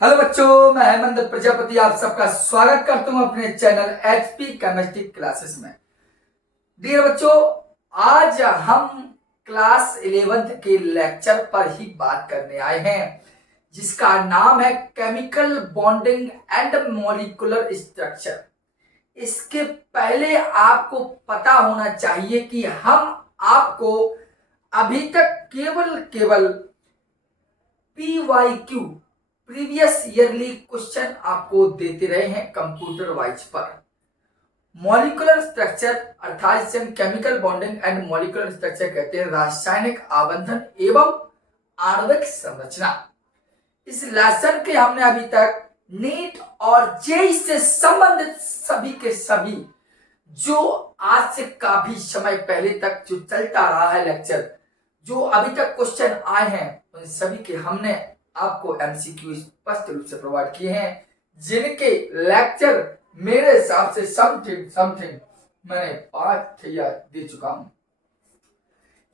Hello बच्चों, मैं हेमंत प्रजापति आप सबका स्वागत करता हूं अपने चैनल एचपी केमिस्ट्री क्लासेस में। डियर बच्चों, आज हम क्लास 11th के लेक्चर पर ही बात करने आए हैं जिसका नाम है chemical bonding and molecular structure. इसके पहले आपको पता होना चाहिए कि हम आपको अभी तक केवल PYQ प्रीवियस ईयरली क्वेश्चन आपको देते रहे हैं कंप्यूटर वाइज पर। मॉलिक्यूलर स्ट्रक्चर अर्थात जिसे हम chemical bonding and molecular structure कहते हैं, रासायनिक आबंधन एवं आणविक संरचना। इस लेसन के हमने अभी तक नीट और जेई से संबंधित सभी के सभी जो आज से काफी समय पहले तक जो चलता रहा है लेक्चर, जो अभी तक क्वेश्चन आए हैं, उन सभी के हमने आपको एमसीक्यू स्पष्ट रूप से प्रोवाइड किए हैं, जिनके लेक्चर मेरे हिसाब से समथिंग मैंने 5 दे चुका हूं।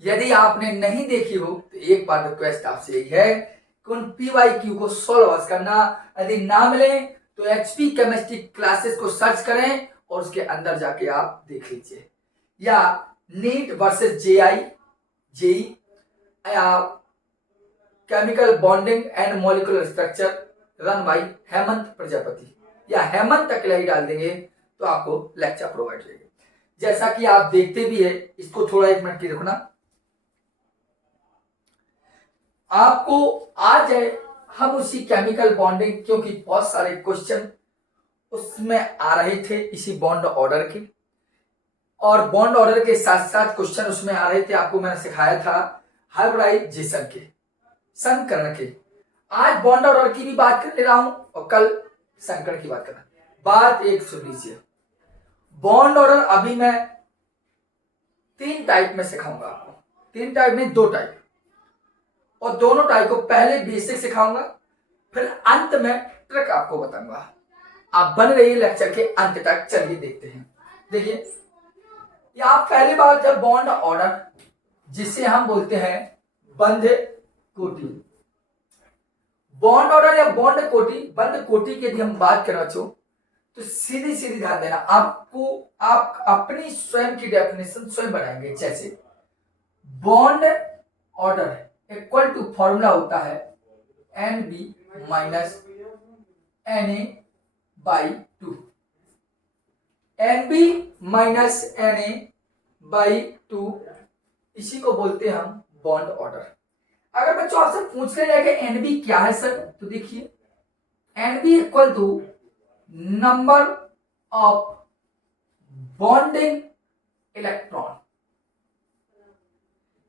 यदि आपने नहीं देखी हो तो एक बार रिक्वेस्ट आपसे यही है कि उन PYQ को सॉल्व करना। यदि ना मिले तो एचपी केमिस्ट्री क्लासेस को सर्च करें और उसके अंदर जाके आप देख लीजिए, या नीट वर्सेस जेई या chemical bonding and molecular structure run by Hemant Prajapati, या हेमंत अकेला ही डाल देंगे तो आपको लेक्चर प्रोवाइड रहेगा। जैसा कि आप देखते भी है, इसको थोड़ा 1 मिनट की रखना। आपको आज है हम उसी केमिकल बॉन्डिंग, क्योंकि बहुत सारे क्वेश्चन उसमें आ रहे थे इसी बॉन्ड ऑर्डर के, और बॉन्ड ऑर्डर के साथ साथ क्वेश्चन उसमें आ रहे थे। आपको मैंने सिखाया था हाइब्रिडाइजेशन के, संकरण के। आज बॉन्ड ऑर्डर की भी बात कर ले रहा हूं और कल संकरण की बात करना। बात एक सुन लीजिए, बॉन्ड ऑर्डर अभी मैं 3 टाइप में सिखाऊंगा आपको। 3 टाइप में 2 टाइप, और दोनों टाइप को पहले बेसिक सिखाऊंगा, फिर अंत में ट्रिक आपको बताऊंगा। आप बन रही लेक्चर के अंत तक, चलिए देखते हैं। देखिए, यहां पहली बात है बॉन्ड ऑर्डर, जिसे हम बोलते हैं बंध कोटि। बॉन्ड ऑर्डर या बॉन्ड कोटि, बंध कोटि की यदि हम बात करें बच्चों, तो सीधी ध्यान देना। आप अपनी स्वयं की डेफिनेशन स्वयं बनाएंगे। जैसे bond order equal to formula होता है NB minus Na/2। NB minus Na/2, इसी को बोलते हैं हम बॉन्ड ऑर्डर। अगर बच्चों आपसे पूछ रहे कि NB क्या है सर, तो देखिए NB equal to number of bonding electron.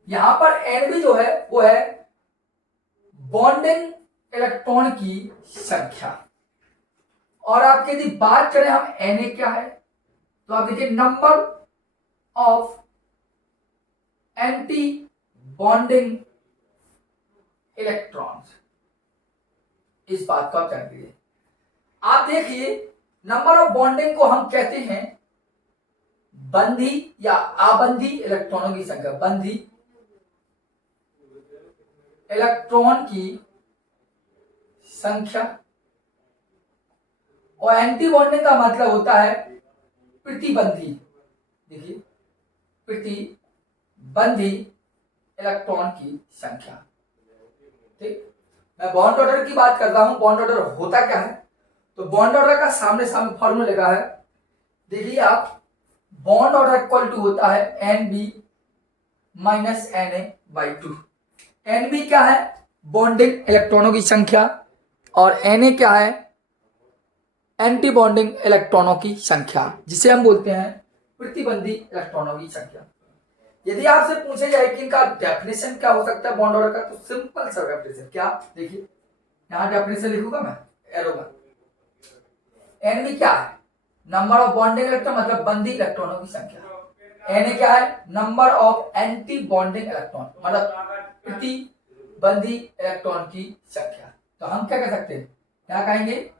यहां पर NB जो है वो है बॉन्डिंग इलेक्ट्रॉन की संख्या। और आप यदि बात करें हम Na क्या है, तो आप देखिए number of anti bonding electrons. इस बात को आप जान लीजिए। आप देखिए, नंबर ऑफ बॉन्डिंग को हम कहते हैं बंधी या आबंधी इलेक्ट्रॉनों की संख्या। बंधी इलेक्ट्रॉन की संख्या, और एंटी बॉन्डिंग का मतलब होता है प्रतिबंधी। देखिए, प्रतिबंधी इलेक्ट्रॉन की संख्या। ठीक, मैं बॉन्ड ऑर्डर की बात कर रहा हूं। बॉन्ड ऑर्डर होता क्या है, तो बॉन्ड ऑर्डर का सामने फॉर्मूला लिखा है। देखिए आप, बॉन्ड ऑर्डर इक्वल टू होता है NB माइनस Na/2। NB क्या है, बॉन्डिंग इलेक्ट्रॉनों की संख्या, और Na क्या है, एंटी बॉन्डिंग इलेक्ट्रॉनों की संख्या, जिसे हम बोलते हैं प्रतिबंधी इलेक्ट्रॉनों की संख्या। यदि आपसे पूछे जाए कि इनका डेफिनेशन क्या हो सकता है बॉन्ड ऑर्डर का, तो सिंपल सा डेफिनेशन क्या, देखिए यहां डेफिनेशन लिखूंगा मैं एरो में। NB क्या है, नंबर ऑफ बॉन्डिंग इलेक्ट्रॉन, मतलब बंधी इलेक्ट्रॉनों की संख्या। Na क्या है, number of anti bonding electron, मतलब प्रतिबंधी इलेक्ट्रॉन की संख्या। तो हम क्या कह सकते हैं, क्या कहेंगे,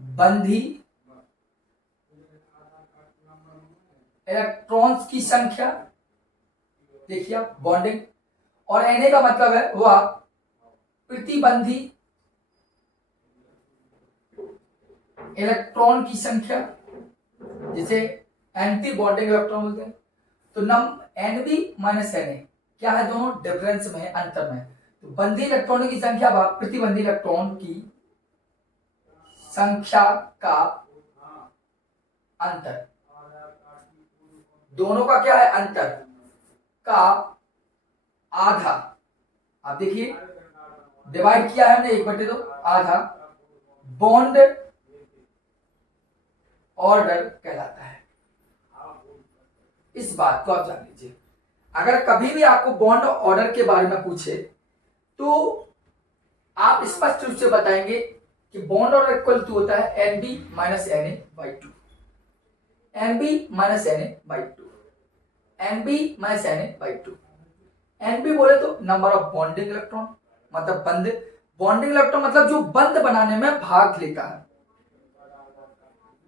बंधी इलेक्ट्रॉन्स की संख्या। देखिए आप, बॉन्डिंग, और Na का मतलब है वह प्रतिबंधी इलेक्ट्रॉन की संख्या, जिसे एंटी बॉन्डिंग इलेक्ट्रॉन बोलते हैं। तो Nb माइनस Na क्या है, दोनों डिफरेंस में है, अंतर में है। तो बंधी इलेक्ट्रॉनों की संख्या भाग प्रतिबंधी इलेक्ट्रॉन की संख्या का अंतर, दोनों का क्या है, अंतर का आधा। आप देखिए डिवाइड किया है हमने 1/2, आधा बॉन्ड ऑर्डर कहलाता है। इस बात को आप जान लीजिए। अगर कभी भी आपको बॉन्ड ऑर्डर के बारे में पूछे तो आप स्पष्ट रूप से बताएंगे कि बॉन्ड ऑर्डर इक्वल टू होता है Nb minus Na/2, Nb minus Na/2, Nb minus Na/2। Nb बोले तो नंबर ऑफ बॉन्डिंग इलेक्ट्रॉन, मतलब बंद, बॉन्डिंग इलेक्ट्रॉन मतलब जो बंद बनाने में भाग लेता है,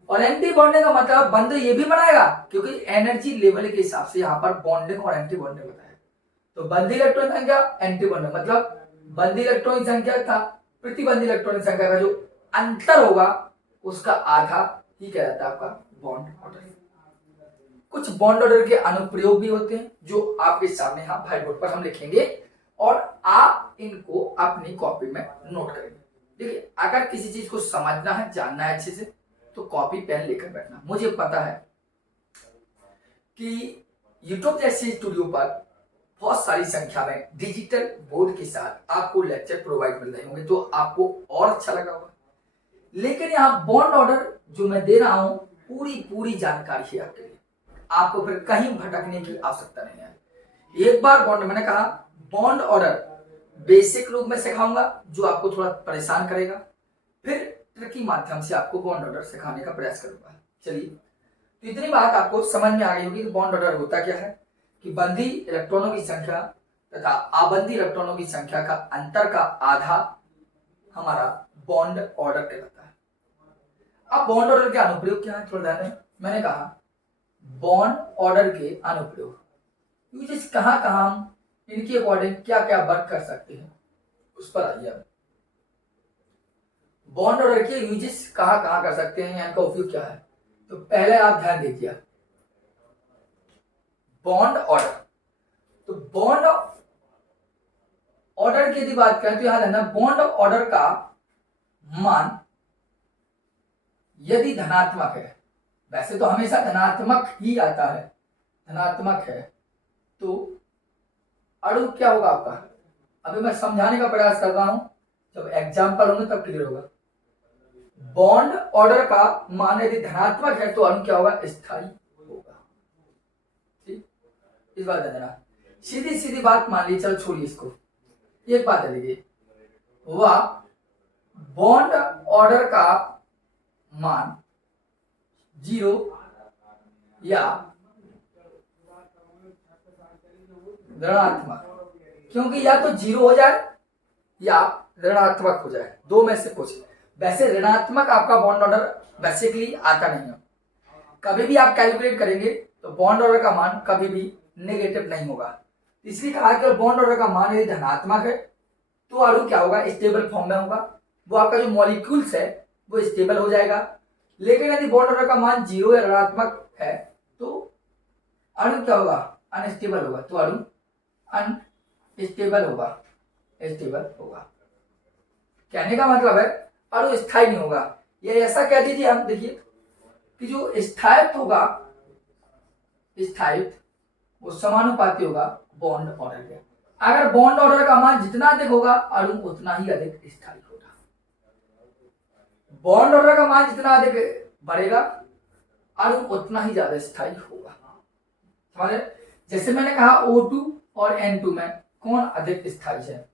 और एंटी बॉन्डिंग का मतलब बंद ये भी बनाएगा, क्योंकि एनर्जी लेवल के हिसाब से यहाँ पर बॉन्डिंग और एंटी बॉन्डिंग होता है। तो बंद इलेक्ट्रॉन संख्या, एंटी बॉन्डिंग, मतलब बंद इलेक्ट्रॉन की संख्या था प्रतिबंधी इलेक्ट्रॉन की संख्या का जो अंतर होगा उसका आधा ही कहलाता है आपका बॉन्ड ऑर्डर। कुछ बॉन्ड ऑर्डर के अनुप्रयोग भी होते हैं जो आपके सामने यहाँ व्हाइट बोर्ड पर हम लिखेंगे और आप इनको अपनी कॉपी में नोट करेंगे। देखिए अगर किसी चीज को समझना है, जानना है अच्छे से, तो कॉपी पेन लेकर बैठना। मुझे पता है कि यूट्यूब जैसे स्टूडियो पर बहुत सारी संख्या में डिजिटल बोर्ड के साथ आपको लेक्चर प्रोवाइड मिल रहे होंगे, तो आपको और अच्छा लगा होगा। लेकिन यहाँ बॉन्ड ऑर्डर जो मैं दे रहा हूं पूरी जानकारी है आपके लिए, आपको फिर कहीं भटकने की आवश्यकता नहीं है। एक बार बॉन्ड, मैंने कहा बॉन्ड ऑर्डर बेसिक रूप में सिखाऊंगा जो आपको थोड़ा परेशान करेगा, फिर ट्रिकी माध्यम से आपको बॉन्ड ऑर्डर सिखाने का प्रयास करूंगा। चलिए, तो इतनी बात आपको समझ में आ गई होगी कि बॉन्ड ऑर्डर होता क्या है, कि बंधी इलेक्ट्रॉनों की संख्या तथा आबंधी इलेक्ट्रॉनों की संख्या का अंतर का आधा हमारा बॉन्ड ऑर्डर कहलाता है। अब बॉन्ड ऑर्डर के अनुप्रयोग क्या है, थोड़ा ध्यान दें। मैंने कहा बॉन्ड ऑर्डर के अनुप्रयोग, यूजेस कहां कहां हम इनके अकॉर्डिंग क्या क्या वर्क कर सकते हैं उस पर आइए। बॉन्ड ऑर्डर के यूजेस कहां कहां कर सकते हैं, इनका उपयोग क्या है। तो पहले आप ध्यान दीजिए बॉन्ड ऑर्डर। तो बॉन्ड ऑर्डर की यदि बात करें तो यहां रहना, बॉन्ड ऑर्डर का मान यदि धनात्मक है, वैसे तो हमेशा धनात्मक ही आता है, धनात्मक है तो अणु क्या होगा आपका, अभी मैं समझाने का प्रयास कर रहा हूं, जब एग्जाम्पल होंगे तब क्लियर होगा। बॉन्ड ऑर्डर का मान यदि धनात्मक है तो अणु क्या होगा, स्थायी होगा। ठीक, इस बात है ना, सीधी सीधी बात मान ली, चलो छोड़िए इसको। एक बात है, देखिए वह बॉन्ड ऑर्डर का मान 0 या ऋणात्मक, क्योंकि या तो 0 हो जाए या ऋणात्मक हो जाए, दो में से कुछ। वैसे ऋणात्मक आपका बॉन्ड ऑर्डर बेसिकली आता नहीं है। कभी भी आप कैलकुलेट करेंगे तो बॉन्ड ऑर्डर का मान कभी भी नेगेटिव नहीं होगा। इसलिए कहा कि बॉन्ड ऑर्डर का मान यदि धनात्मक है तो अणु क्या होगा, स्टेबल फॉर्म में होगा, वो आपका जो मॉलिक्यूल्स है वो स्टेबल हो जाएगा। लेकिन यदि बॉन्ड ऑर्डर का मान 0 या ऋणात्मक है तो अणु क्या होगा, अनस्टेबल होगा, तो अणु अनस्टेबल होगा, स्टेबल होगा। कहने का मतलब है अणु स्थायी नहीं होगा। ये ऐसा कह दीजिए हम, देखिए कि जो स्थायित्व होगा, स्थायित्व वो समानुपाती होगा बॉन्ड ऑर्डर के। अगर बॉन्ड ऑर्डर का मान जितना अधिक होगा अणु उतना ही अधिक स्थायी होगा। बॉन्ड ऑर्डर का मान जितना अधिक बढ़ेगा अणु उतना ही ज्यादा स्थायी होगा। समझे? जैसे मैंने कहा O2 और N2 में कौन अधिक स्थायी है,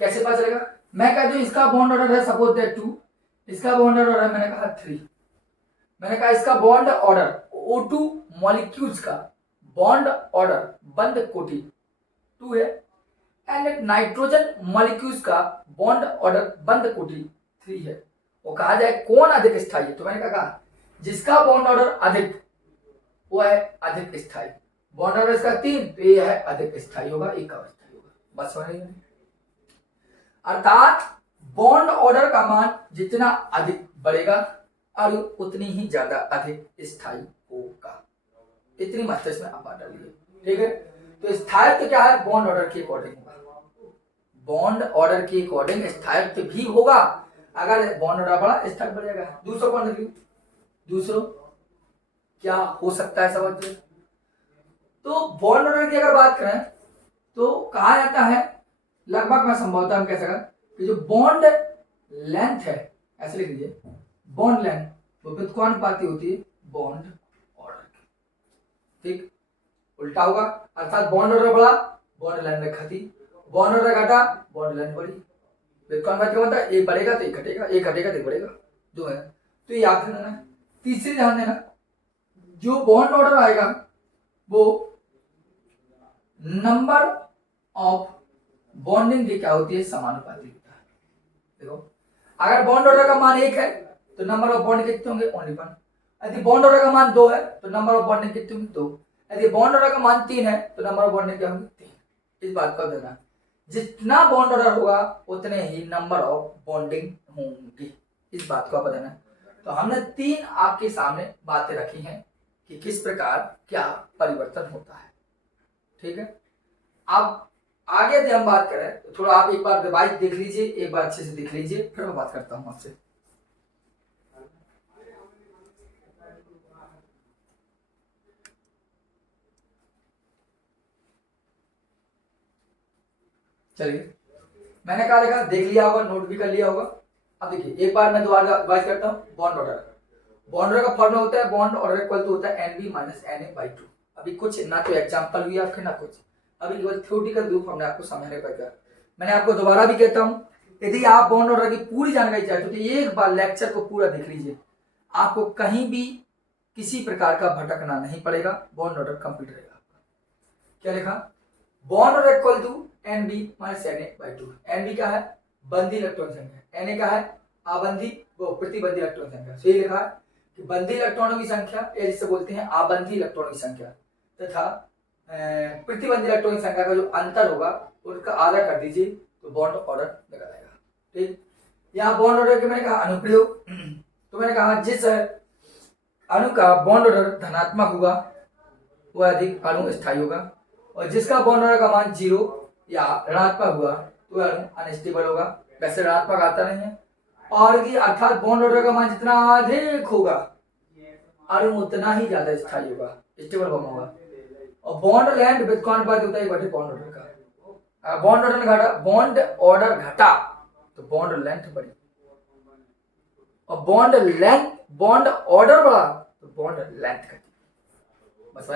कैसे पता चलेगा। मैं कह दूं इसका बॉन्ड ऑर्डर है सपोज दैट 2, इसका बॉन्ड ऑर्डर है मैंने कहा 3। मैंने कहा इसका बॉन्ड ऑर्डर O2 मॉलिक्यूल्स का बॉन्ड ऑर्डर बंद कोटि 2 है, एंड नाइट्रोजन मॉलिक्यूल्स का बॉन्ड ऑर्डर बंद कोटि 3 है। वो कहा जाए कौन अधिक स्थायी है, तो मैंने कहा जिसका बॉन्ड ऑर्डर अधिक वो है अधिक स्थायी। बॉन्ड ऑर्डर इसका 3 तो ये है अधिक स्थायी होगा, एक अस्थायी होगा। बस समझ गए। अर्थात बॉन्ड ऑर्डर का मान जितना अधिक बढ़ेगा अणु उतनी ही ज्यादा अधिक स्थायी होगा। इतनी मात्रा में आप बात डालिए, ठीक है। तो स्थायित्व क्या है, बॉन्ड ऑर्डर के अकॉर्डिंग होगा, बॉन्ड ऑर्डर के अकॉर्डिंग स्थायित्व भी होगा। अगर बॉन्ड ऑर्डर बढ़ा स्थायित्व बढ़ेगा। दूसरा कौन देखिए, दूसरा क्या हो सकता है समझिए। तो बॉन्ड ऑर्डर की अगर बात करें तो कहा जाता है, लगभग मैं संभवतः हम कह सकते कि जो बॉन्ड लेंथ है, ऐसे लिख लीजिए, बॉन्ड लेंथ वो व्युत्क्रमानुपाती होती है बॉन्ड ऑर्डर की, ठीक। उल्टा होगा, अर्थात बॉन्ड ऑर्डर बढ़ा बॉन्ड लेंथ घटी, बॉन्ड ऑर्डर घटा बॉन्ड लेंथ बढ़ी। व्युत्क्रमानुपाती होता है, एक बढ़ेगा तो एक घटेगा, एक घटेगा तो एक बढ़ेगा, जो है। तो ये याद रखना है। तीसरी ध्यान देना, जो बॉन्ड ऑर्डर आएगा वो नंबर ऑफ बॉन्डिंग की क्या होती है, समानुपाती होता है। देखो, अगर बॉन्ड ऑर्डर का मान 1 है तो नंबर ऑफ बॉन्ड कितने होंगे, ओनली 1। यदि बॉन्ड ऑर्डर का मान 2 है तो नंबर ऑफ बॉन्डिंग कितने होंगे, 2। यदि बॉन्ड ऑर्डर का मान 3 है तो नंबर ऑफ बॉन्डिंग क्या होंगे, 3। इस बात को देना, जितना बॉन्ड ऑर्डर होगा उतने ही नंबर ऑफ बॉन्डिंग होंगी, इस बात को आप देना। तो हमने 3 आपके सामने बातें रखी हैं कि किस प्रकार क्या परिवर्तन होता है, ठीक है। अब आगे यदि हम बात करें तो थोड़ा आप एक बार रिवाइज देख लीजिए, एक बार अच्छे से देख लीजिए, फिर मैं बात करता हूं आपसे। चलिए, मैंने कहा देखा, देख लिया होगा, नोट भी कर लिया होगा। अब देखिए एक बार मैं दोबारा रिवाइज करता हूँ। बॉन्ड ऑर्डर, बॉन्ड ऑर्डर का फॉर्मूला होता है, बॉन्ड ऑर्डर इक्वल टू होता है NB माइनस NA/2। अभी कुछ ना तो एग्जांपल हुई आपके ना कुछ, अभी केवल थ्योरेटिकल रूप हमने आपको समझाने का किया। मैंने आपको दोबारा भी कहता हूँ, यदि आप बॉन्ड ऑर्डर की पूरी जानकारी चाहते हो तो एक बार लेक्चर को पूरा देख लीजिए, आपको कहीं भी किसी प्रकार का भटकना नहीं पड़ेगा, बॉन्ड ऑर्डर कंप्लीट रहेगा आपका। क्या लिखा, bond order equal to NB minus NA/2। NB क्या है, बंदी इलेक्ट्रॉन संख्या, NA क्या है, आबंधी वो प्रतिबंधी इलेक्ट्रॉन संख्या। सही लिखा है कि बंदी इलेक्ट्रॉनों की संख्या, या जिसे बोलते हैं आबंधी इलेक्ट्रॉनों की संख्या, तथा प्रतिबंधी इलेक्ट्रॉन की संख्या का जो अंतर होगा उसका आधा कर दीजिए तो बॉन्ड ऑर्डर निकल आएगा, ठीक। यहाँ बॉन्ड ऑर्डर के मैंने कहा अनुप्रयोग, तो मैंने कहा जिस अणु का बॉन्ड ऑर्डर धनात्मक होगा वह अधिक अणु स्थायी होगा, और जिसका बॉन्ड ऑर्डर का मान 0 या ऋणात्मक हुआ तो अणु अनस्टेबल होगा। वैसे ऋणात्मक आता नहीं है, और की अर्थात बॉन्ड ऑर्डर का मान जितना अधिक होगा अणु उतना ही ज्यादा स्थायी होगा, स्टेबल फॉर्म होगा। और बॉन्ड लेंथ व्युत्क्रमानुपाती होता है बटे बॉन्ड ऑर्डर का। बॉन्ड ऑर्डर घटा तो बॉन्ड लेंथ बढ़ी, और बॉन्ड ऑर्डर बढ़ा तो बॉन्ड लेंथ घटी। बस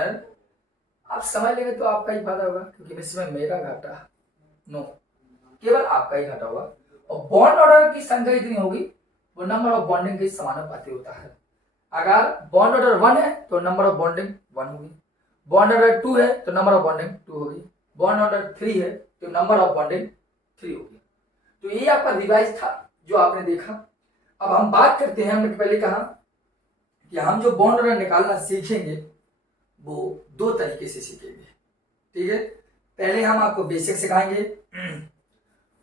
आप समझ लेंगे तो आपका ही फायदा होगा, क्योंकि इसमें मेरा घाटा नो, केवल आपका ही घाटा होगा। और बॉन्ड ऑर्डर की संख्या इतनी होगी वो नंबर ऑफ बॉन्डिंग के समानुपाती होता है। अगर बॉन्ड ऑर्डर 1 है तो नंबर ऑफ बॉन्डिंग 1 होगी, बॉन्ड ऑर्डर 2 है तो नंबर ऑफ बॉन्डिंग 2 होगी, बॉन्ड ऑर्डर 3 है तो नंबर ऑफ बॉन्डिंग 3 होगी। तो ये आपका रिवाइज था जो आपने देखा। अब हम बात करते हैं, हमने पहले कहा कि हम जो बॉन्ड ऑर्डर निकालना सीखेंगे वो 2 तरीके से सीखेंगे, ठीक है। पहले हम आपको बेसिक सिखाएंगे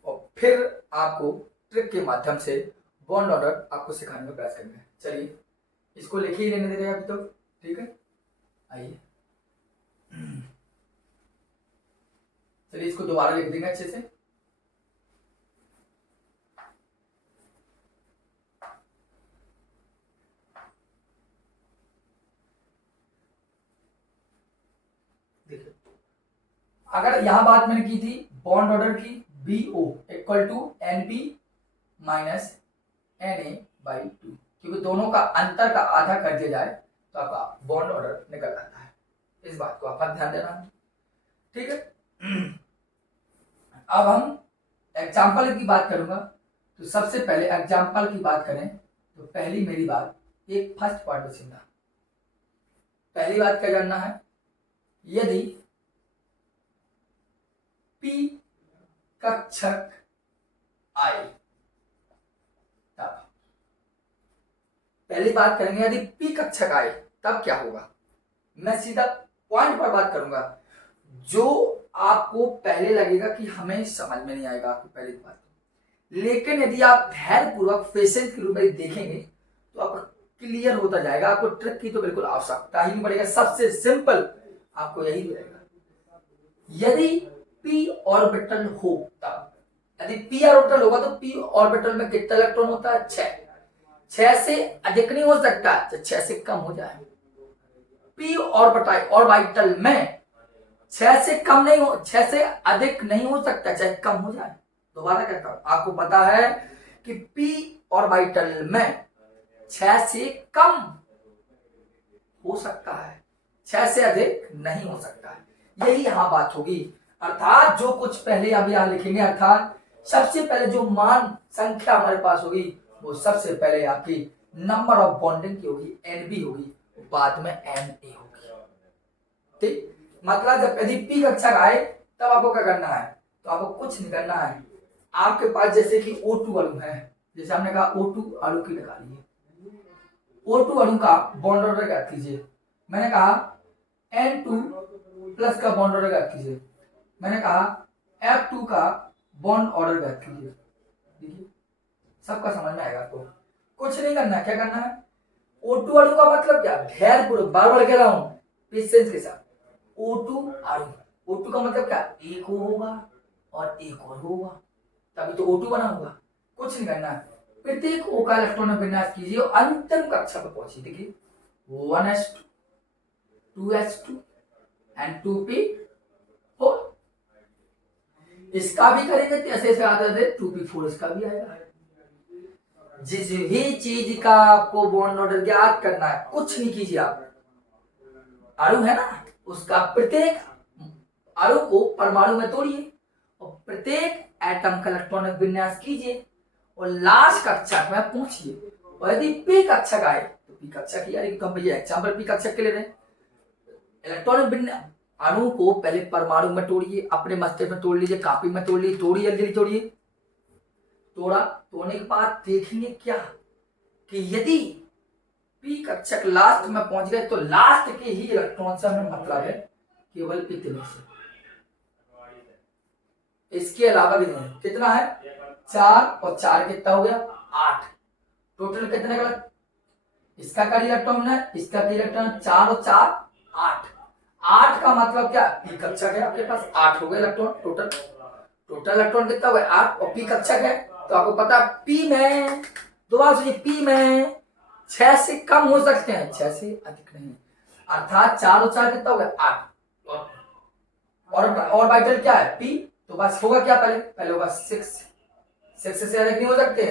और फिर आपको ट्रिक के माध्यम से बॉन्ड ऑर्डर आपको सिखाने का प्रयास करेंगे। चलिए इसको लिखिए ही रहने दे रहे अभी तो, ठीक है। आइए चलिए इसको दोबारा लिख देंगे अच्छे से। देखिए अगर यहां बात मैंने की थी बॉन्ड ऑर्डर की, BO equal to NB minus NA/2, क्योंकि दोनों का अंतर का आधा कर दिया जाए तो आपका बॉन्ड ऑर्डर निकल आता है। इस बात को आपका ध्यान देना है, ठीक है। अब हम एग्जाम्पल की बात करूंगा, तो सबसे पहले एग्जाम्पल की बात करें तो पहली मेरी बात एक फर्स्ट पार्ट बचेगा। पहली बात क्या जानना है, यदि P कक्षक आए तब, पहली बात करेंगे यदि P कक्षक आए तब क्या होगा। मैं सीधा पॉइंट पर बात करूंगा, जो आपको पहले लगेगा कि हमें समझ में नहीं आएगा आपको पहली बात, लेकिन यदि आप धैर्य पूर्वक पेशेंस के रूप में देखेंगे तो आप क्लियर होता जाएगा। आपको ट्रिक की तो बिल्कुल आवश्यकता ही नहीं पड़ेगा, सबसे सिंपल आपको यही रहेगा। यदि p ऑर्बिटल हो तब, यदि p ऑर्बिटल होगा तो p ऑर्बिटल में कितना इलेक्ट्रॉन होता है? 6 से अधिक नहीं हो सकता, 6 से कम हो जाए। p ऑर्बिटल में 6 से कम नहीं हो, 6 से अधिक नहीं हो सकता, चाहे कम हो जाए। दोबारा कहता हूं, आपको पता है कि p ऑर्बिटल में 6 से कम हो सकता है, 6 से अधिक नहीं हो सकता है। यही यहां बात होगी। अर्थात जो कुछ पहले अभी यहां लिखेंगे, अर्थात सबसे पहले जो मान संख्या हमारे पास होगी वो सबसे पहले आपकी नंबर ऑफ बॉन्डिंग की होगी, NB होगी, बाद में Na होगी। ठीक, मतलब जब यदि P कक्षा का आए तब आपको क्या करना है? तो आपको कुछ नहीं करना है। आपके पास जैसे कि O2 अणु है, जैसे हमने कहा O2 अणु की निकालिए, O2 अणु का बॉन्ड ऑर्डर ज्ञात कीजिए। मैंने कहा N2 प्लस का बॉन्ड ऑर्डर ज्ञात कीजिए। मैंने कहा F2 का बॉन्ड ऑर्डर ज्ञात कीजिए। देखिए सबका समझ में आएगा। आपको कुछ नहीं करना, क्या करना है? O2 अणु का मतलब क्या? ध्यानपूर्वक बार बार कह रहा हूं, पेशेंस के साथ। O2 अणु, O2 का मतलब क्या? एक होगा और एक और होगा, तभी तो O2 बना होगा। कुछ नहीं करना है, प्रत्येक O का इलेक्ट्रॉन विन्यास कीजिए और अंतिम कक्षा पर पहुंचिए। देखिए 1s2, 2s2 एंड 2p4। इसका भी करेंगे तो ऐसे आता है 2p4, इसका भी आएगा। जिस भी चीज का आपको बॉन्ड ऑर्डर ज्ञात करना है, कुछ नहीं कीजिए आप। अणु है ना, उसका प्रत्येक अणु को परमाणु में तोड़िए और प्रत्येक एटम का इलेक्ट्रॉनिक विन्यास कीजिए और लास्ट कक्षा में पहुंचिए। और यदि पी कक्षा का है तो पी कक्षा की, यानी हम भैया एग्जाम्पल पी कक्षा के ले रहे हैं। इलेक्ट्रॉनिक विन्यास अणु को पहले परमाणु में तोड़िए, अपने मस्तिष्क में तोड़ लीजिए, कापी में तोड़ लीजिए, तोड़िए जल्दी तोड़िए। तोड़ा, तोड़ने के बाद देखेंगे क्या कि यदि पी कक्षा लास्ट में पहुंच गए तो लास्ट के ही इलेक्ट्रॉन से हमें मतलब है केवल इतने से। इसके अलावा भी नहीं। कितना है? 4 और 4 कितना हो गया? 8। टोटल कितने का? इसका का इलेक्ट्रॉन है, इसका का इलेक्ट्रॉन 4 और 4 8। 8 का मतलब क्या? पी कक्षा के आपके पास 8 हो गए इलेक्ट्रॉन। टोटल इलेक्ट्रॉन कितना हुआ? 8। और पी कक्षा के तो आपको पता पी में, दोबारा सोचिए, पी में 6 से कम हो सकते हैं, 6 से अधिक नहीं। अर्थात 4 और 4 कितना हो गया? 8। और ऑर्बिटल क्या है? पी, तो बस होगा क्या? पहले होगा 6 से अधिक नहीं हो सकते,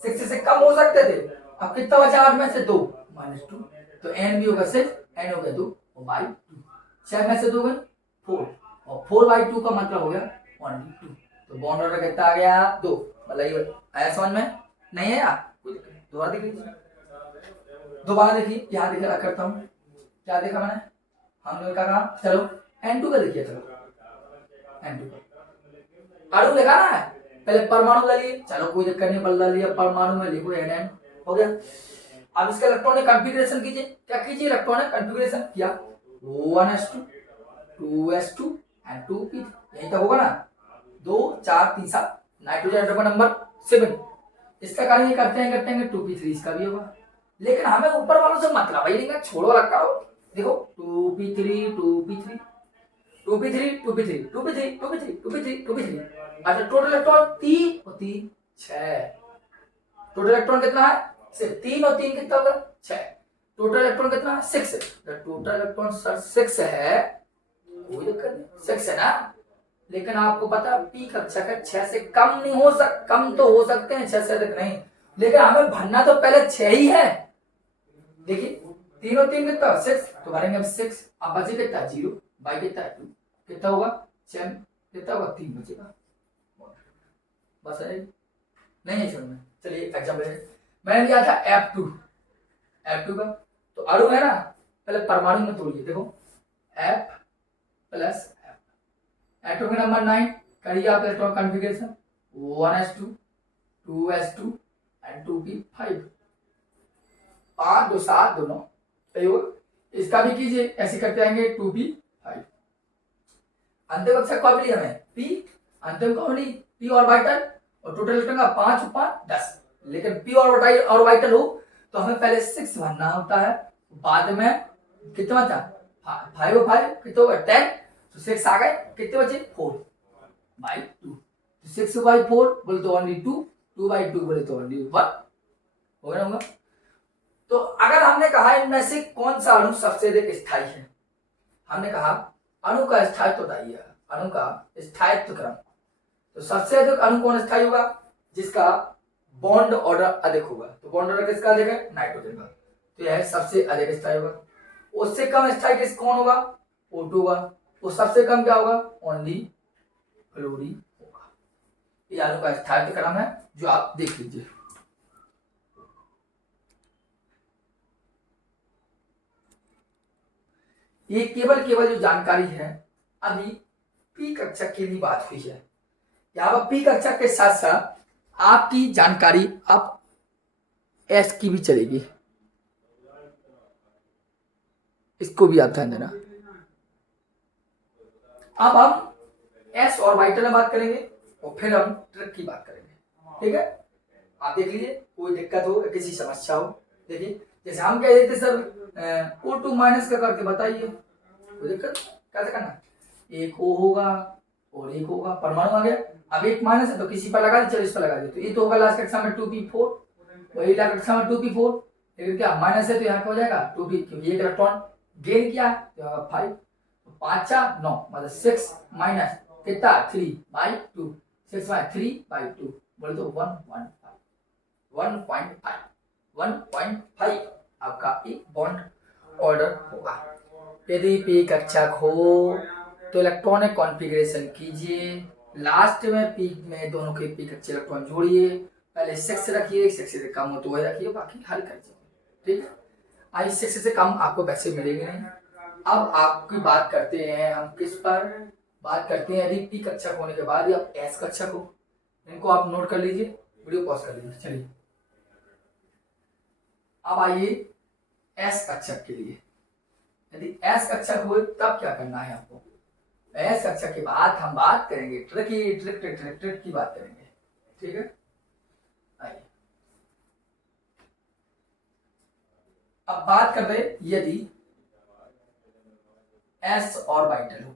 6 से कम हो सकते थे। अब कितना बचा? 8 में से 2 -2, तो n भी होगा 6, n हो गया 2 और बाई 2। 6 में से 2 गए 4 और 4/2 का मतलब हो गया 1/2। तो बॉन्ड ऑर्डर कितना आ गया? 2। मतलब ये आया समझ में? नहीं है यार? दोबारा देख लीजिए, दोबारा देखिए, यहाँ देखा करता हूँ। क्या देखा मैंने? हम लोग का कहा, चलो N2 का देखिए। चलो N2 का अणु देखा ना है, पहले परमाणु ले लिए, चलो कोई दिक्कत नहीं, बदला लिया परमाणु में, लिखो NN हो गया। अब इसका इलेक्ट्रॉनिक कॉन्फ़िगरेशन कीजिए। क्या कीजिए? इलेक्ट्रॉनिक कॉन्फ़िगरेशन किया 1s2, 2s2 एंड 2p, यही तो होगा ना। 2 4 3 7, नाइट्रोजन एटम नंबर 7। इसका कार्य करते हैं 2p3, इसका भी होगा। लेकिन हमें ऊपर वालों से मतलब ही नहीं, छोड़ो रखा हो। देखो 2p3 2p3 2p3 2p3 2p3 2p3 2p3 2p3। अच्छा, टोटल इलेक्ट्रॉन 3 और 3 6। टोटल इलेक्ट्रॉन कितना है? 3 और 3 कितना होगा? 6। टोटल इलेक्ट्रॉन कितना है? 6। टोटल इलेक्ट्रॉन सर 6 है, कोई दिक्कत नहीं, 6 है ना। लेकिन आपको पता पी कक्षा का 6 से कम नहीं हो कम तो हो सकते हैं, 6 से अधिक नहीं। लेकिन हमें भरना तो पहले 6 ही है। देखिए 3 और 3 कितना? 6, तो भरेंगे हम 6। अब बचे कितना? 0 बाई कितना? 2, कितना होगा? 6 कितना होगा? 3 बचेगा। बस है, नहीं है समझ में? चलिए एग्जाम्पल मैंने लिया था F2 का, तो अणु है ना, पहले परमाणु में तोड़िए। देखो F प्लस एटॉमिक नंबर 9, करिए आप electron configuration 1s2, 2s2 and 2p5। 5 2 7 दोनों सही होगा। इसका भी कीजिए, ऐसे करते आएंगे 2p5। अंतिम कक्षा कौन ली हमें? p, अंतिम कौन ली? p ऑर्बिटल, और टोटल इलेक्ट्रॉन का 5 और 5 10। लेकिन p ऑर्बिटल हो तो हमें पहले 6 भरना होता है, बाद में कितना था 5 और 5 कितना होगा 10, तो 6 आ गए, कितने बचे 4/2, 6/4 बोले तो ओनली 2, 2/2 बोले तो ओनली 1 हो गया होगा। तो अगर हमने कहा इनमें से कौन सा अणु सबसे अधिक स्थायी है, हमने कहा अणु का स्थायित्व बताइए, अणु का स्थायित्व क्रम, तो सबसे अधिक अणु कौन स्थायी होगा, जिसका बॉन्ड ऑर्डर अधिक होगा। तो बॉन्ड ऑर्डर किसका अधिक है, नाइट्रोजन का, तो यह सबसे अधिक स्थायी होगा। उससे कम स्थायी किस कौन होगा, O2 होगा। वो सबसे कम क्या होगा, ओनली क्लोरीन होगा। ये अणु का स्थायित्व क्रम है जो आप देख लीजिए। ये केवल जो जानकारी है अभी पी कक्षा के लिए बात हुई है। यहाँ पर पी कक्षा के साथ साथ आपकी जानकारी आप एस की भी चलेगी, इसको भी आप ध्यान देना। अब हम एस ऑर्बिटल में बात करेंगे और फिर हम ट्रिक की बात करेंगे, ठीक है। आप देख लीजिए, कोई दिक्कत हो किसी समस्या हो, देखिए जैसे हम कह देते सर O2 माइनस का करके बताइए, कोई दिक्कत कैसे करना, एक O होगा और एक होगा, परमाणु आ गया, अब एक माइनस है तो किसी पर लगा दे, चलो इस पर लगा दे, तो ये तो होगा लास्ट कक्षा में 2p4, वही लास्ट कक्षा में 2p4, लेकिन क्या माइनस है तो यहाँ क्या हो जाएगा 2p, क्योंकि एक इलेक्ट्रॉन गेन किया है तो होगा 5, तो 5 9 मतलब 6 माइनस कितना 3/2, 6/3/2 बोले तो 1.5 आपका एक बॉन्ड ऑर्डर होगा। यदि पी कक्षक हो तो इलेक्ट्रॉनिक कॉन्फ़िगरेशन कीजिए, लास्ट में पी में दोनों के पी कक्षक इलेक्ट्रॉन जोड़िए, पहले 6 रखिए, 6 से कम हो तो वही रखिए, बाकी हल कर दीजिए, ठीक है। आई 6 से कम आपको पैसे मिलेंगे नहीं। अब आपकी बात करते हैं हम किस पर बात करते हैं, यदि पी कक्षक होने के बाद आप एस कक्षक हो, इनको आप नोट कर लीजिए, वीडियो पॉज कर लीजिए। चलिए अब आइए एस कक्षक के लिए, यदि एस कक्षक हो तब क्या करना है आपको, एस कक्षक के बाद हम बात करेंगे ट्रिक की बात करेंगे, ठीक है। आइए अब बात कर रहे यदि एस ऑर्बिटल हो,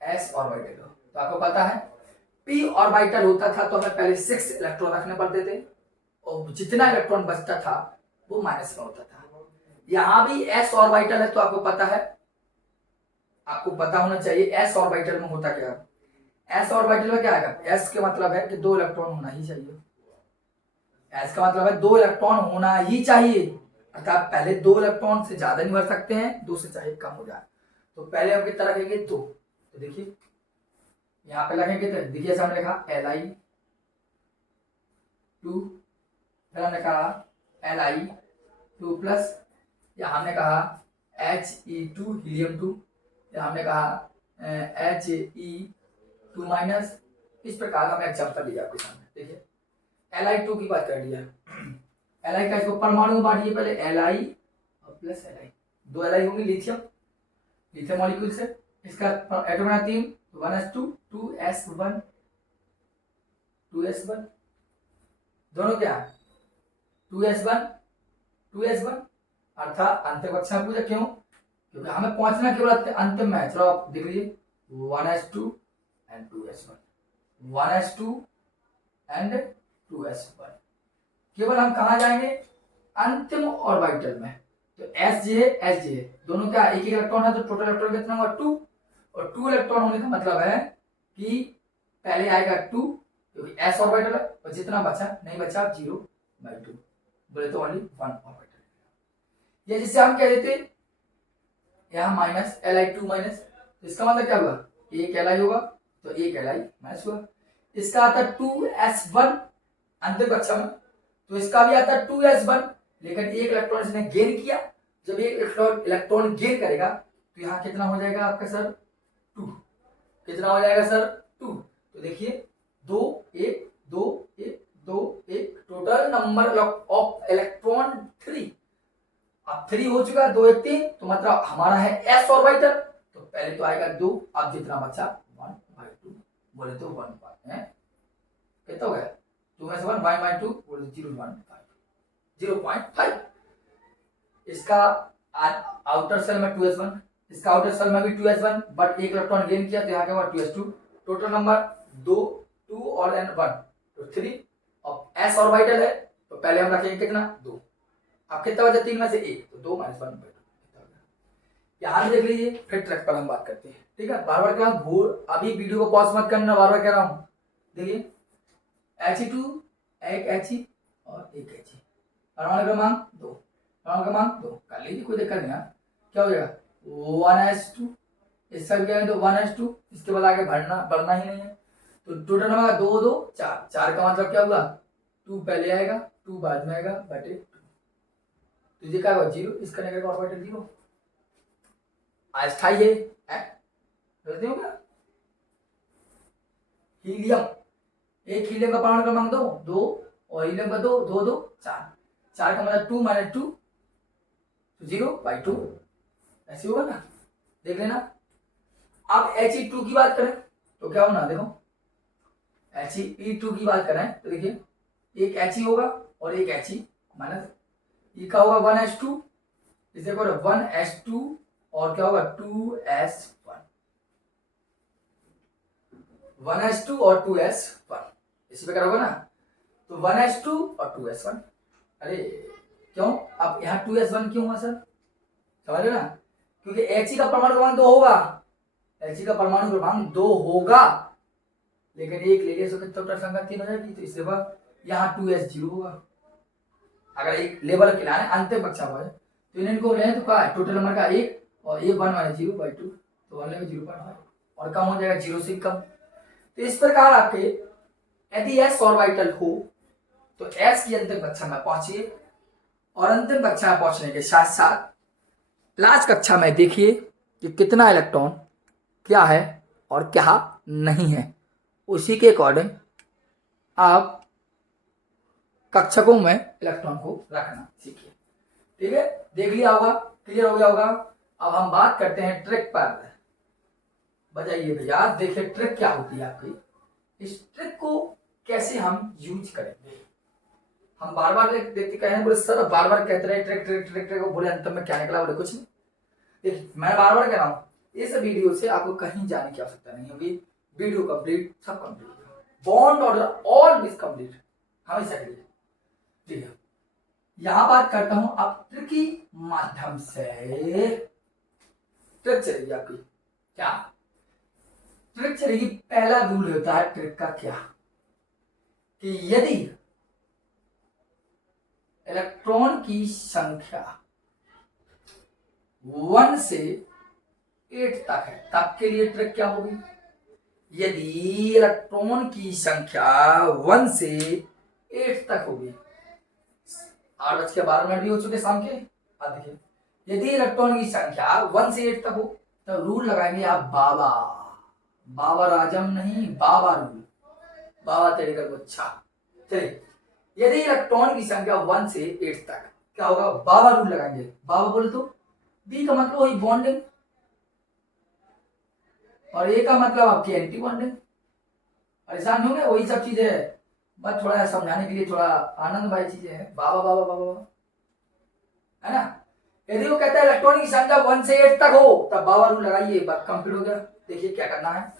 एस ऑर्बिटल हो तो आपको पता है पी ऑर्बिटल होता था तो हमें पहले 6 इलेक्ट्रॉन रखने पड़ते थे और जितना इलेक्ट्रॉन बचता था वो माइनस में होता था। यहां भी एस ऑर्बिटल है तो आपको पता है, आपको पता होना चाहिए एस ऑर्बिटल में होता क्या है। एस ऑर्बिटल में क्या आएगा, एस के मतलब है कि 2 इलेक्ट्रॉन होना ही चाहिए, एस का मतलब है 2 इलेक्ट्रॉन होना ही चाहिए, अर्थात पहले 2 इलेक्ट्रॉन से ज्यादा नहीं भर सकते हैं, 2 से चाहे कम हो जाए। तो पहले हम कितना रखेंगे 2, तो देखिए यहाँ पे लगेंगे तो देखिए हमने लिखा Li2, फिर हमने कहा Li2 प्लस, या हमने कहा He2 हीलियम 2, या हमने कहा He2 माइनस। इस प्रकार हम एग्जाम्पल लिया आपके सामने, देखिए Li2 की बात कर लिया, Li का इसको परमाणु बांटिए, पहले Li और प्लस Li, 2 Li होंगे लिथियम मॉलिक्यूल से, इसका एटम बना 3, 1s2 2s1 2s1 दोनों क्या 2s1 अर्थात अंतिम कक्षा पूछा, क्यों, क्योंकि हमें पहुंचना केवल अंतिम में है। चलो आप देख लीजिए 1s2 and 2s1, 1s2 and 2s1, केवल हम कहा जाएंगे अंतिम ऑर्बिटल में। तो Sj दोनों क्या एक इलेक्ट्रॉन है, तो टोटल इलेक्ट्रॉन कितना होगा 2, और 2 इलेक्ट्रॉन होने का मतलब है कि पहले आएगा 2 क्योंकि s ऑर्बिटल है, और जितना बचा नहीं बचा 0/2 बोले तो ओनली 1 ऑर्बिटल। ये जिसे हम कह देते यहाँ माइनस Li2 माइनस, तो इसका मतलब क्या हुआ, एक Li होगा तो एक Li माइनस हुआ। इसका आता 2s1 अंतिम कक्षा में, तो इसका भी आता 2s1, लेकिन एक इलेक्ट्रॉन इसने गेन किया, जब एक इलेक्ट्रॉन गेन करेगा तो यहाँ कितना हो जाएगा आपका सर 2, कितना हो जाएगा सर 2, तो देखिए 2 1 2 1 2 1, टोटल नंबर ऑफ इलेक्ट्रॉन 3, अब 3 हो चुका, 2 1 3, तो मतलब हमारा है एस ऑर्बिटल, तो पहले तो आएगा 2, अब जितना बचा 1/2 बोले तो 1 है, कितना हो गया 2 में से 1 1/2 बोले तो 0.5, 0.5। इसका आउटर सेल में 2s1, इसका आउटर सेल में भी 2s1, बट एक इलेक्ट्रॉन गेन किया तो यहाँ क्या हुआ 2s2। टोटल नंबर 2 और n 1 तो 3। अब s ऑर्बिटल है तो पहले हम रखेंगे कितना 2। अब कितना बचा 3 में से 1 तो 2 - 1 यहाँ देख लीजिए। फिर ट्रैक पर हम बात करते हैं, ठीक है। बार बार कह रहा हूँ, अभी वीडियो को पॉज मत करना, बार बार कह रहा हूँ। देखिए He2 एक He और एक He, परमाणु क्रमांक 2, परमाणु क्रमांक 2 कर लीजिए, कोई दिक्कत नहीं। क्या हो जाएगा 1s2, इसका भी कहें तो 1s2, इसके बाद आगे बढ़ना ही नहीं है। तो टोटल नंबर 2 2 4, 4 का मतलब क्या हुआ 2 पहले आएगा 2 बाद में आएगा बटे 2, तो ये क्या हुआ 0, इसका नेगेटिव ऑर्बिटल 0। अस्थाई है गलती हो गया। हीलियम, एक हीलियम का परमाणु क्रमांक 2 और हीलियम का 2 2 2 4, 4 का मतलब 2 - 2 0/2, ऐसे होगा ना, देख लेना। अब He2 की बात करें तो क्या होना, देखो He2 की बात करें तो देखिए एक He होगा और एक He माइनस, ये क्या होगा 1s2, इसे 1s2 और क्या होगा 2s1, 1s2 और 2s1, इसी प्रकार होगा ना। तो 1s2 और 2s1, अरे क्यों, अब यहाँ 2s1 क्यों हुआ सर, समझ रहे ना, क्योंकि He का परमाणु क्रमांक 2 होगा, He का परमाणु क्रमांक 2 होगा, लेकिन एक ले लिया तो कितना संख्या 3 हो जाएगी, तो इससे बाद यहाँ 2s0 होगा। अगर एक लेवल के लाने अंतिम कक्षा पर तो इनको ले तो क्या है टोटल नंबर का 1 और ये 1 - 0/2, तो 1 में 0.5 और कम हो जाएगा 0 से कम। तो इस प्रकार आपके यदि s ऑर्बिटल हो तो s की अंतिम कक्षा में पहुंचिए, और अंतिम कक्षा में पहुंचने के साथ साथ लास्ट कक्षा में देखिए कि कितना इलेक्ट्रॉन क्या है और क्या नहीं है, उसी के अकॉर्डिंग आप कक्षकों में इलेक्ट्रॉन को रखना सीखिए, ठीक है। देख लिया होगा, क्लियर हो गया होगा। अब हम बात करते हैं ट्रिक पर। बजाइए भैया, देखिए ट्रिक क्या होती है आपकी, इस ट्रिक को कैसे हम यूज करेंगे। हम बार बार देखते कहें बोले सर बार बार कहते रहे ट्रिक ट्रिक ट्रिक ट्रिक, बोले अंत में क्या निकला, बोले कुछ नहीं। देखिए मैं बार बार कह रहा हूँ, इस वीडियो से आपको कहीं जाने की आवश्यकता नहीं होगी, वीडियो कंप्लीट, सब complete, bond order always complete, हमेशा के लिए, ठीक है। यहां बात करता हूं अब ट्रिक की माध्यम से, ट्रिक चलेगी आपकी, क्या ट्रिक चलेगी, पहला रूल होता है ट्रिक का क्या, कि यदि इलेक्ट्रॉन की संख्या 1 से 8 तक है तब के लिए ट्रिक क्या होगी, यदि इलेक्ट्रॉन की संख्या 1 से 8 तक होगी, 8:12 भी हो चुके शाम के। अब देखिए यदि इलेक्ट्रॉन की संख्या 1 से 8 तक हो तो रूल लगाएंगे आप बाबा, बाबा राजम नहीं, बाबा रूल, बाबा तेरे का बच्चा। चलिए यदि इलेक्ट्रॉन की संख्या 1 से 8 तक क्या होगा, बाबा रूल लगाएंगे। बाबा बोले तो बी का मतलब वही बॉन्डिंग, और ए का मतलब आपकी एंटी बॉन्डिंग। परेशान होंगे, वही सब चीजें है, बस थोड़ा समझाने के लिए थोड़ा आनंद भाई चीजें हैं, बाबा बाबा बाबा, है ना। यदि वो कहता है इलेक्ट्रॉन की संख्या 1 से 8 तक हो तब बाबा रूल लगाइए, बात कंप्लीट हो गया। देखिए क्या करना है,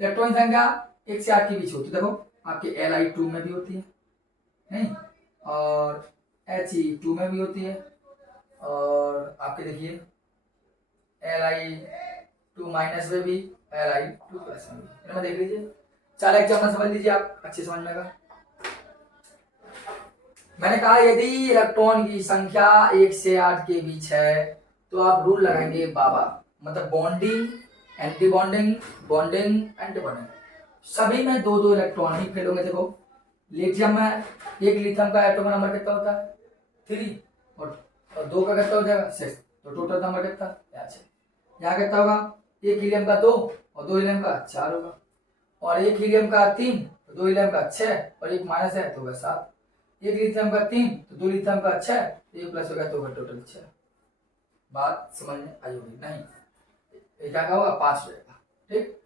इलेक्ट्रॉन संख्या 1 से 8 के बीच होती है, देखो आपके Li2 में भी होती है नहीं, और He2 में भी होती है, और आपके देखिए Li2 माइनस में भी, Li2 प्लस में भी, इनमें देख लीजिए। 4 एग्जाम्पल समझ लीजिए आप, अच्छे समझ में आएगा। मैंने कहा यदि इलेक्ट्रॉन की संख्या 1 से 8 के बीच है तो आप रूल लगाएंगे बाबा, मतलब bonding anti bonding, bonding anti bonding, सभी में 2 2 इलेक्ट्रॉन ही फेल होंगे। देखो लिथियम में एक लिथियम का एटॉमिक नंबर कितना होता है 3, और 2 का कितना हो जाएगा 6, तो टोटल नंबर कितना यहाँ कितना होगा, एक हीलियम का 2 और 2 हीलियम का 4 होगा, और एक हीलियम का 3 तो 2 हीलियम का 6 और एक माइनस है तो 7, एक लिथियम का 3 तो 2 लिथियम का 6, एक प्लस होगा तो टोटल 6। बात समझ में आई होगी नहीं, क्या होगा 5 हो जाएगा, ठीक।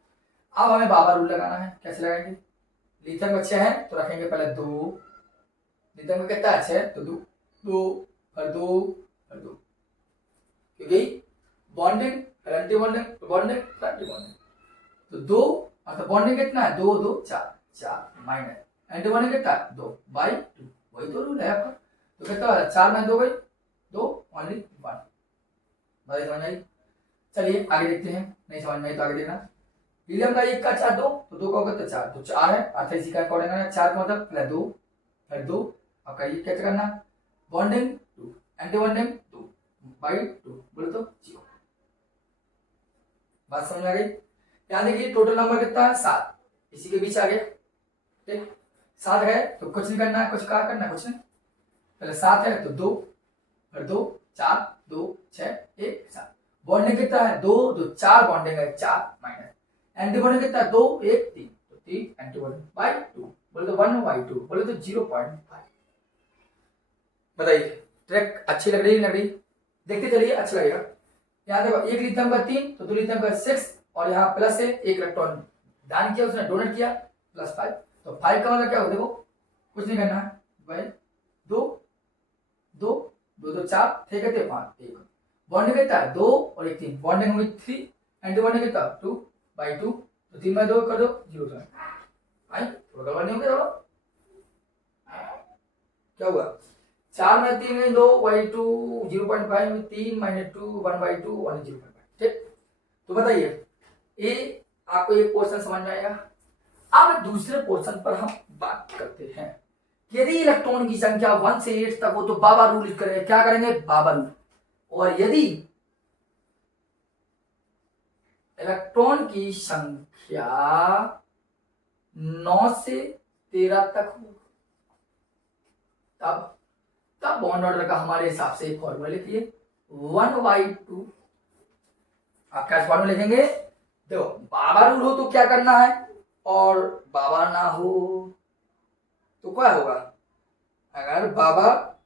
अब हमें बाबा रूल लगाना है, कैसे लगाएंगे, लिथियम का 6 है तो रखेंगे पहले 2, लिथियम का कितना है 6 तो 2, दो और दो और दो, क्योंकि bonding anti bonding bonding anti bonding, तो दो मतलब बॉन्डिंग कितना है, दो दो चार, चार माइनस एंटी बॉन्डिंग कितना है, दो बाई टू, वही तो रूल है आपका। तो कितना होगा, चार में दो गई दो, ओनली वन। बात समझ आई। चलिए आगे देखते हैं, नहीं समझ में आई तो आगे देखना। हीलियम का एक का चार दो, तो दो का होगा तो चार, तो चार है अर्थात इसी का अकॉर्डिंग करना, चार का मतलब पहले दो फिर दो, अब करिए क्या करना, bonding two anti bonding two by two, बोले तो जीरो। बात समझ में आ गई। यहाँ देखिए टोटल नंबर कितना है, सात, इसी के बीच आ गया, ठीक, सात है तो कुछ नहीं करना है, कुछ क्या करना है, कुछ नहीं, पहले सात है तो दो फिर दो, चार दो छह एक सात, बॉन्डिंग कितना है, दो दो चार, बॉन्डिंग है चार माइनस एंटी बॉन्डिंग कितना है, दो एक तीन, तो तीन एंटी बॉन्डिंग बाई टू, बोले तो वन बाई टू, बोले तो 0.5। बताइए ट्रैक अच्छी लग रही, लग रही, देखते चलिए अच्छा लगेगा। यहाँ देखो एक लिथियम का तीन, तो दो लिथियम का सिक्स, और यहाँ प्लस है, एक इलेक्ट्रॉन दान किया उसने, डोनेट किया, प्लस फाइव, तो फाइव का मतलब क्या हो, देखो कुछ नहीं करना है भाई, दो दो दो दो चार थे कहते पांच, एक बॉन्डिंग कितना है, दो और एक तीन, बॉन्डिंग हुई थ्री, एंटी बॉन्डिंग कितना टू बाई टू, तो तीन में दो कर दो जीरो था, आई थोड़ा गड़बड़ नहीं हो गया, क्या हुआ, चार में तीन में दो बाई टू, 0.5 में तीन minus two, one by two, one 0.5, ठीक। तो बताइए ये आपको एक पोर्शन समझ में आएगा। अब दूसरे पोर्शन पर हम बात करते हैं। यदि इलेक्ट्रॉन की संख्या 1 से 8 तक हो तो बाबा रूल करेंगे, क्या करेंगे, बाबा रूल। और यदि इलेक्ट्रॉन की संख्या 9 से 13 तक हो तब तब बॉन्ड ऑर्डर का हमारे हिसाब से फॉर्मूला लिखिए 1/2। आप क्या फॉर्मूला लिखेंगे, देखो बाबा रूल हो तो क्या करना है, और बाबा ना हो तो क्या होगा, अगर बाबा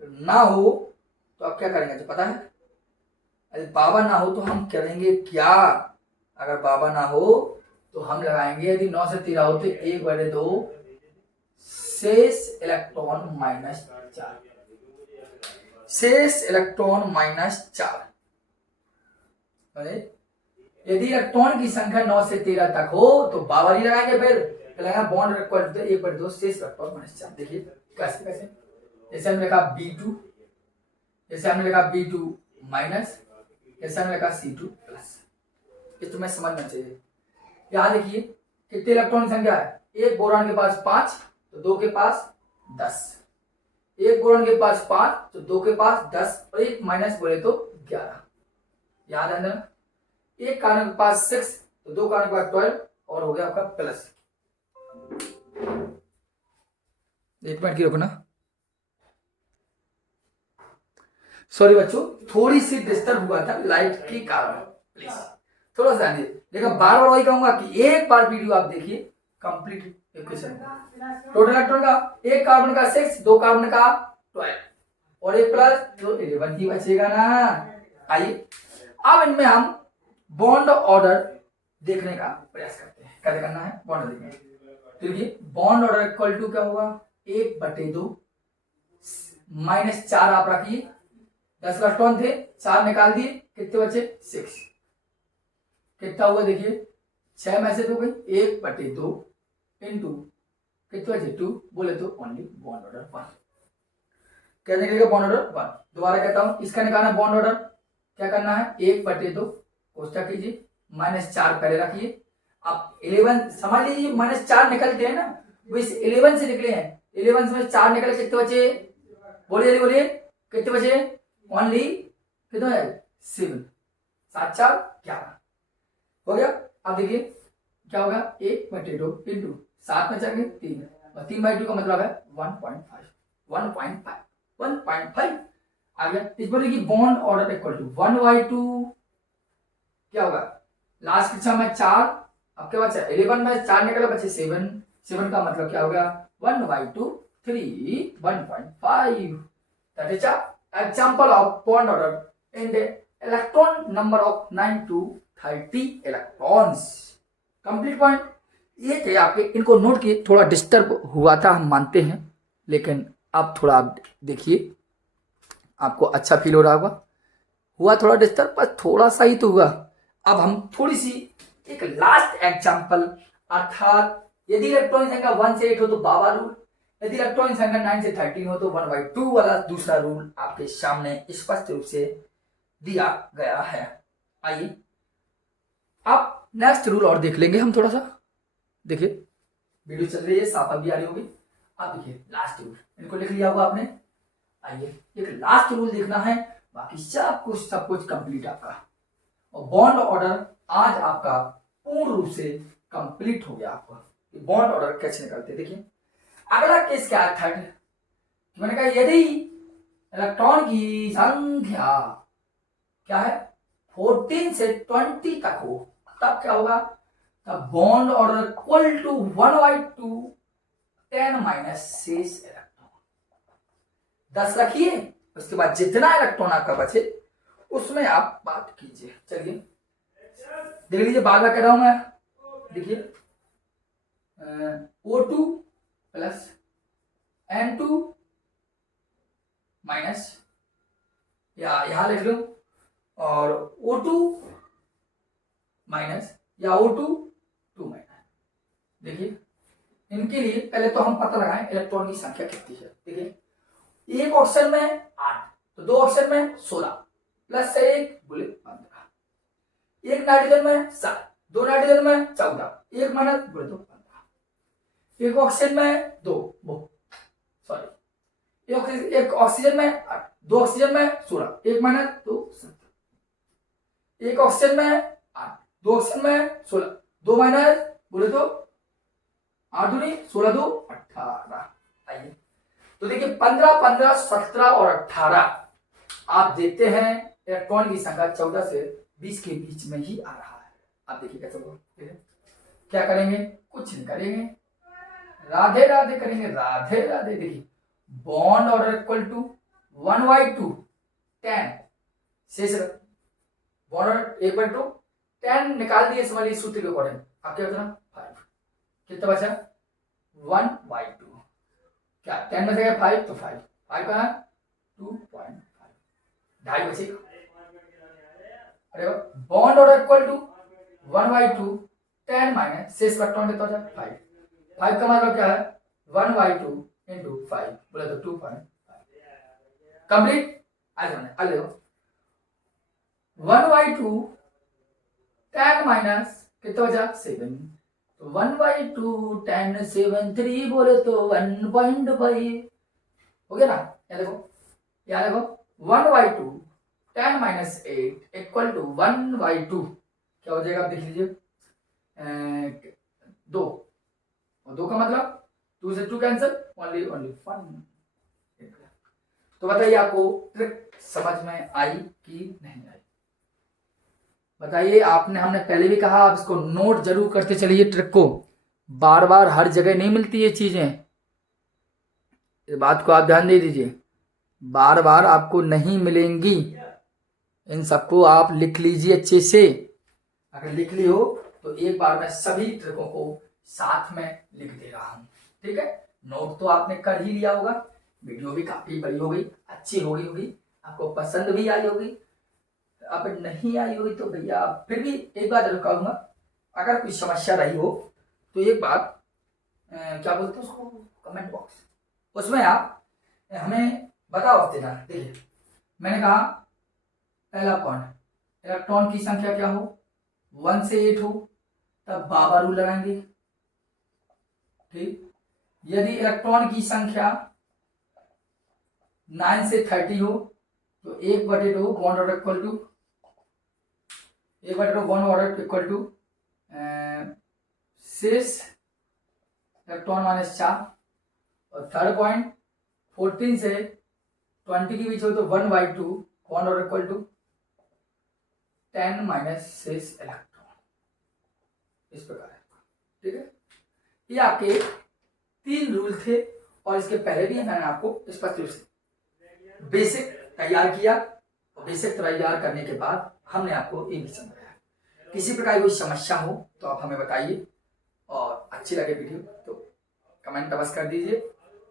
ना हो तो आप क्या करेंगे, तो पता है, अरे बाबा ना हो तो हम करेंगे क्या, अगर बाबा ना हो तो हम लगाएंगे, यदि 9 से 13 हो तो 1/2 शेष इलेक्ट्रॉन माइनस 4, शेष इलेक्ट्रॉन माइनस 4। यदि इलेक्ट्रॉन की संख्या 9 से 13 तक हो तो बावरी लगाएंगे, फिर लगाएंगे बॉन्ड इक्वल टू 1/2 शेष इलेक्ट्रॉन माइनस 4। देखिए कैसे कैसे, जैसे हमने लिखा B2, जैसे हमने लिखा B2 माइनस, जैसे हमने लिखा C2 प्लस, ये तुम्हें समझना चाहिए। यहाँ देखिए कितने इलेक्ट्रॉन की संख्या है, एक बोरॉन के पास 5 तो दो के पास 10, एक बोरॉन के पास 5 तो दो के पास 10, और एक माइनस बोले तो 11, याद है ना, एक कार्बन के पास 6 तो दो कार्बन के पास 12, और हो गया आपका प्लस। एक मिनट की रुकना, सॉरी बच्चों थोड़ी सी डिस्टर्ब हुआ था लाइट के कारण, प्लीज थोड़ा सा ध्यान दीजिए। देखो बार बार वही कहूंगा कि एक बार वीडियो आप देखिए कंप्लीट इक्वेशन। टोटल इलेक्ट्रॉन का एक कार्बन का 6, दो कार्बन का 12 और एक प्लस तो 11 ही बचेगा ना। आइए अब इनमें हम बॉन्ड ऑर्डर देखने का प्रयास करते हैं, कैसे करना है बॉन्ड देखने। तो ये बॉन्ड ऑर्डर इक्वल टू क्या होगा, 1/2 माइनस 4 आप रखिए, 10 इलेक्ट्रॉन थे 4 निकाल दिए, कितने बचे 6, कितना हुआ देखिए 6 में से 2 गई, 1/2 इंटू कितने बचे 2, बोले तो ओनली बॉन्ड ऑर्डर 1। क्या निकलेगा बॉन्ड ऑर्डर 1। दोबारा कहता हूं इसका निकालना बॉन्ड ऑर्डर, क्या करना है 1/2 कोष्टक कीजिए, -4 पहले रखिए। अब 11 समझ लीजिए -4 निकलते हैं ना, वो इस 11 से निकले हैं, 11 में 4 निकले, कितने बचे बोलिए बोलिए कितने बचे, ओनली कितना है 7, 7 4 11 हो गया। अब देखिए क्या होगा 1/2 इंटू 7 में चलेंगे 3 और 3/2 का मतलब है 1.5 आ गया। इस पर देखिए बॉन्ड ऑर्डर इक्वल टू 1/2 क्या होगा, लास्ट की में 4, अब क्या बचा 11 में 4 निकला बचे 7, 7 का मतलब क्या होगा 1/2 3 1.5। That is example of bond order and electron number of 9 to 30 electrons। Complete point ये थे आपके, इनको नोट किए, थोड़ा डिस्टर्ब हुआ था हम मानते हैं, लेकिन अब थोड़ा आप देखिए आपको अच्छा फील हो रहा होगा। हुआ थोड़ा डिस्टर्ब, पर थोड़ा सा ही तो हुआ। अब हम थोड़ी सी एक लास्ट एग्जांपल, अर्थात यदि इलेक्ट्रॉनिक संख्या 1 से 8 हो तो बाबा रूल, यदि इलेक्ट्रॉनिक संख्या 9 से 13 हो तो 1/2 वाला दूसरा रूल आपके सामने स्पष्ट रूप से दिया गया है। आइए अब नेक्स्ट रूल और देख लेंगे हम थोड़ा सा। देखिए वीडियो चल रही है, साफा भी आ रही होगी। अब देखिए लास्ट रूल, इनको लिख लिया होगा आपने। आइए एक लास्ट रूल देखना है, बाकी सब कुछ कंप्लीट आपका। और बॉन्ड ऑर्डर आज आपका पूर्ण रूप से कंप्लीट हो गया। आपका बॉन्ड ऑर्डर कैसे निकलते देखिए। अगला केस क्या है, थर्ड। मैंने कहा यदि इलेक्ट्रॉन की संख्या क्या है 14 से 20 तक हो तब क्या होगा, तब bond order equal to 1/2 10 minus 6 electron. 10 रखिए, उसके बाद जितना इलेक्ट्रॉन आपका बचे उसमें आप बात कीजिए। चलिए देख लीजिए, बार बार कह रहा हूं मैं। देखिए O2 प्लस N2 माइनस, या यहां लिख लो, और O2 माइनस या O2 2 माइनस। देखिए इनके लिए पहले तो हम पता लगाएं इलेक्ट्रॉन की संख्या कितनी है। देखिए एक ऑक्सीजन में 8, तो 2 ऑक्सीजन में 16 प्लस 1 बोले 15, एक नाइट्रोजन में 7, 2 नाइट्रोजन में 14, एक माइनस बोले तो 15, एक ऑक्सीजन में 2, सॉरी एक ऑक्सीजन में 8, 2 ऑक्सीजन में 16, एक माइनस तो 17, एक ऑक्सीजन में 8, 2 ऑक्सीजन में 16, 2 माइनस बोले तो 8 दूनी 16 2 18। आइए तो देखिए 15 15 17 और 18 आप देखते हैं इलेक्ट्रॉन की संख्या 14 से 20 के बीच में ही आ रहा है। आप देखिए कैसे होगा, क्या करेंगे, कुछ नहीं करेंगे, राधे राधे करेंगे, राधे राधे। देखिए बॉन्ड ऑर्डर इक्वल टू 1/2 10 शेष बॉन्ड ऑर्डर 1/2 10 निकाल दिए समझ लीजिए सूत्र के अकॉर्डिंग। आप क्या बचा 5, कितना बचा 1/2, क्या 10 में से 5 तो 5 कहा 2.5, ढाई बचेगा। अरे bond order equal to 1/2 10 minus शेष इलेक्ट्रॉन कितना बचा 5 का मतलब क्या है 1/2 इंटू 5 बोले तो 2.5 कंप्लीट। आज देखो 1/2 10 माइनस कितना बचा 7, तो 1/2 10 7 3 बोले तो 1.5 हो गया ना। यहाँ देखो 1/2 10 माइनस 8 इक्वल टू 1/2 क्या हो जाएगा, आप देख लीजिए 2, और 2 का मतलब 2 से 2 कैंसिल, ओनली 1। तो बताइए आपको ट्रिक समझ में आई कि नहीं आई, बताइए। हमने पहले भी कहा आप इसको नोट जरूर करते चलिए ट्रिक को, बार बार हर जगह नहीं मिलती ये चीजें, इस बात को आप ध्यान दे दीजिए, बार बार आपको नहीं मिलेंगी। इन सबको आप लिख लीजिए अच्छे से, अगर लिख ली हो तो एक बार मैं सभी ट्रिकों को साथ में लिख दे रहा हूं, ठीक है। नोट तो आपने कर ही लिया होगा, वीडियो भी काफी बड़ी हो गई, अच्छी हो गई होगी, आपको पसंद भी आई होगी। अब नहीं आई होगी तो भैया फिर भी एक बार जरूर कहूंगा, अगर कोई समस्या रही हो तो एक बार क्या बोलते हैं उसको, कमेंट बॉक्स, उसमें आप हमें बताओ देना। देखिए मैंने कहा पहला पॉइंट इलेक्ट्रॉन की संख्या क्या हो 1 से 8 हो तब बाबा रूल लगाएंगे, ठीक। यदि इलेक्ट्रॉन की संख्या 9 से 30 हो तो 1/2 bond order equal to 1/2 bond order equal to शेष इलेक्ट्रॉन माइनस 4, और थर्ड पॉइंट 14 से 20 के बीच हो तो 1/2 bond order equal to 10 minus शेष इलेक्ट्रॉन, इस प्रकार है, ठीक है। ये आपके 3 रूल थे, और इसके पहले भी मैंने आपको स्पष्ट रूप से बेसिक तैयार किया, और बेसिक तैयार करने के बाद हमने आपको ये भी समझाया। किसी प्रकार की कोई समस्या हो तो आप हमें बताइए, और अच्छी लगे वीडियो तो कमेंट अवश्य कर दीजिए,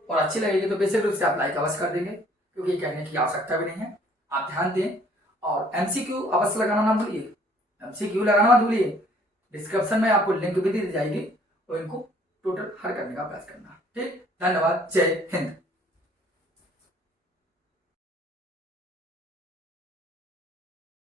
और अच्छी लगेगी तो बेसिक रूप से आप लाइक अवश्य कर देंगे। क्योंकि ये कहने की आवश्यकता भी नहीं है। आप ध्यान दें और एमसीक्यू अवश्य लगाना ना भूलिए, एमसीक्यू लगाना मत भूलिए। डिस्क्रिप्शन में आपको लिंक भी दी जाएगी और इनको टोटल हल करने का प्रयास करना। ठीक, धन्यवाद, जय हिंद।